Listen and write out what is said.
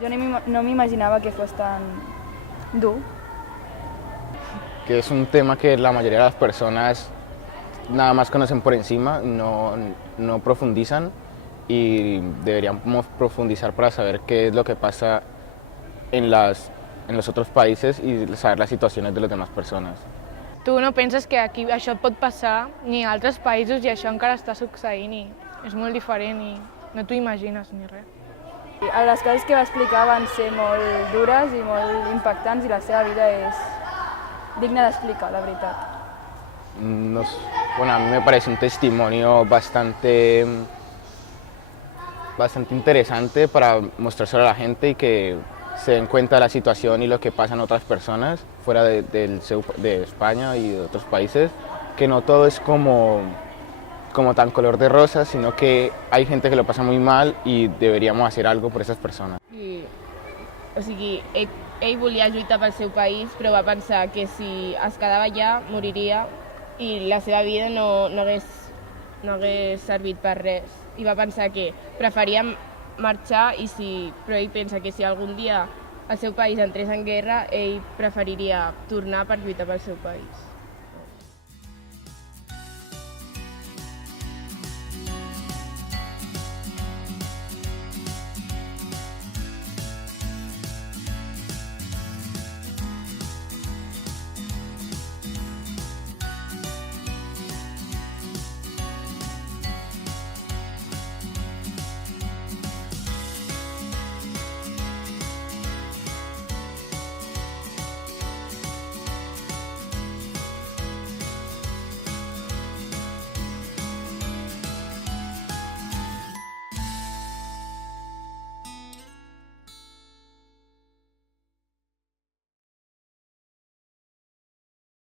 Yo no me imaginaba que fuese tan duro. Que es un tema que la mayoría de las personas nada más conocen por encima, no profundizan y deberíamos profundizar para saber qué es lo que pasa en los otros países y saber las situaciones de las demás personas. Tu no penses que aquí això et pot passar ni a altres països i això encara està succeint i és molt diferent i no t'ho imagines ni res. Les coses que va explicar van ser molt dures i molt impactants i la seva vida és digna d'explicar, la veritat. Bueno, a mí me parece un testimonio bastante interesante para mostrárselo a la gente y que se den cuenta de la situación y lo que pasa en otras personas fuera de España y de otros países, que no todo es como tan color de rosa, sino que hay gente que lo pasa muy mal y deberíamos hacer algo por esas personas. O sigui, ell volia lluitar pel seu país, però va pensar que si es quedava allà moriria i la seva vida no hagués servit per res. I va pensar que preferia marxar, però ell pensa que si algun dia el seu país entrés en guerra, ell preferiria tornar per lluitar pel seu país.